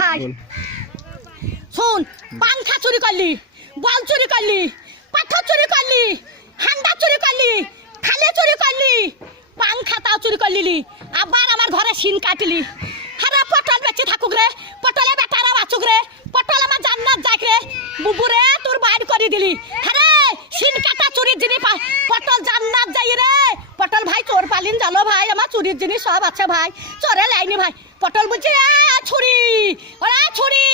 ভাই শোন, পাংখা চুরি করলি, বল চুরি করলি, পাথর চুরি করলি, হান্ডা চুরি করলি, থালে চুরি করলি, পাংখা তাও চুরি করলি, আবার আমার ঘরে সিন কাটলি। হারা পটল বেঁচে থাকুক রে, পটলে বেটারা বাঁচুক রে, পটল আমার জান্নাত যাক রে, বুবুরে তোর বাইর করে দিলি। হারে সিন কাটা চুরির জিনিস পটল জান্নাত যাই রে। পটল ভাই চোর পালিন জানো ভাই, আমার চুরির জিনিস সব আছে ভাই, চোরে লাইনি ভাই। পটল বুঝছি ছুরি, ওরা ছুরি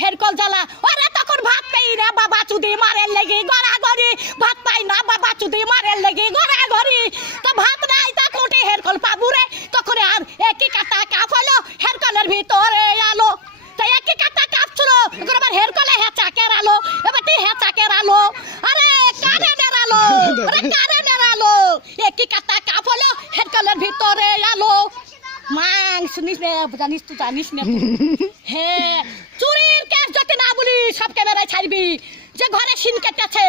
হেরকল জ্বালা, ওরা তখন ভাত পাই না বাবা চুদি মারের লেগে গড়াগড়ি, ভাত পাই না বাবা চুদি মারের লেগে গড়াগড়ি, তো ভাত নাই তা কোটে হেরকল পাবু রে, তখন আর একই কাটা কাপ হলো হেরকলের ভিতরে আলো, তাই একই কাটা কাপ ছিল এখন আবার হেরকলে হেঁচাকের আলো, এবার তুই হেঁচাকের আলো, আরে কারেন্টের আলো, আরে কারেন্টের আলো, একই কাটা কাপ হলো হেরকলের ভিতরে আলো। মাং শুনিস না, জানিস তুই জানিস না, হ্যাঁ চুরির কেস যদি না বলি সব ক্যামেরায় ছাড়বি, যে ঘরে সিন কেটেছে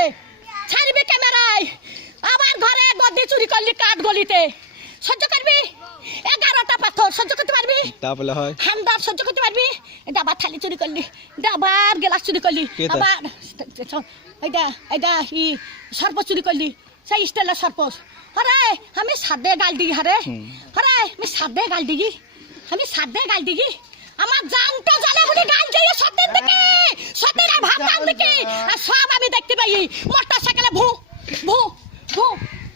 ছাড়বি ক্যামেরায়। আমার ঘরে গদি চুরি করলি কাঠ গলিতে, সহ্য করবি? 11টা পাথর সহ্য করতে পারবি? তাহলে হয় হান্ডার সহ্য করতে পারবি? ডাবার থালি চুরি করলি, ডাবার গ্লাস চুরি করলি, আবার এইটা সর্প চুরি করলি, সেই স্টাইলের সর্প। আরে আমি সাদে গাল দিই, হারে আরে আমি সাদে গাল দিই, আমি সাদে গাল দিই, আমার জানতে জানে বলে গাল দিয়ে সত্যের দিকে, সত্যের আর ভাত টান দিকে, আর সব আমি দেখতে পাই। মোটর সাইকেলে ভু ভু ভু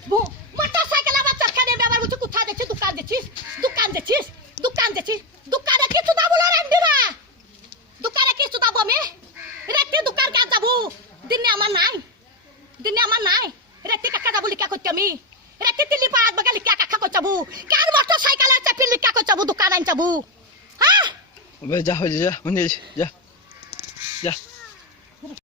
ভু, মোটর সাইকেলে আমার চাকা নিয়ে আবার বলছে কোথায় যাচ্ছিস, দোকান যাচ্ছিস, দোকান যাচ্ছিস, দোকান যাচ্ছিস, দোকানে কিছু দাবো না রেন্ডিরা, দোকানে কিছু দাবো আমি রেখে দোকান কাজ যাবো, দিনে আমার নাই, দিনে আমার নাই, রেখে কাকা যাবো লিখা করতে আমি, রেখে দিল্লি পাড়াত বাগা লিখা কাকা করতে যাবো, কার মোটর সাইকেল আছে ফির লিখা করতে যাবো, দোকান আন যাবো। হ্যাঁ যা হয়ে যা যা যা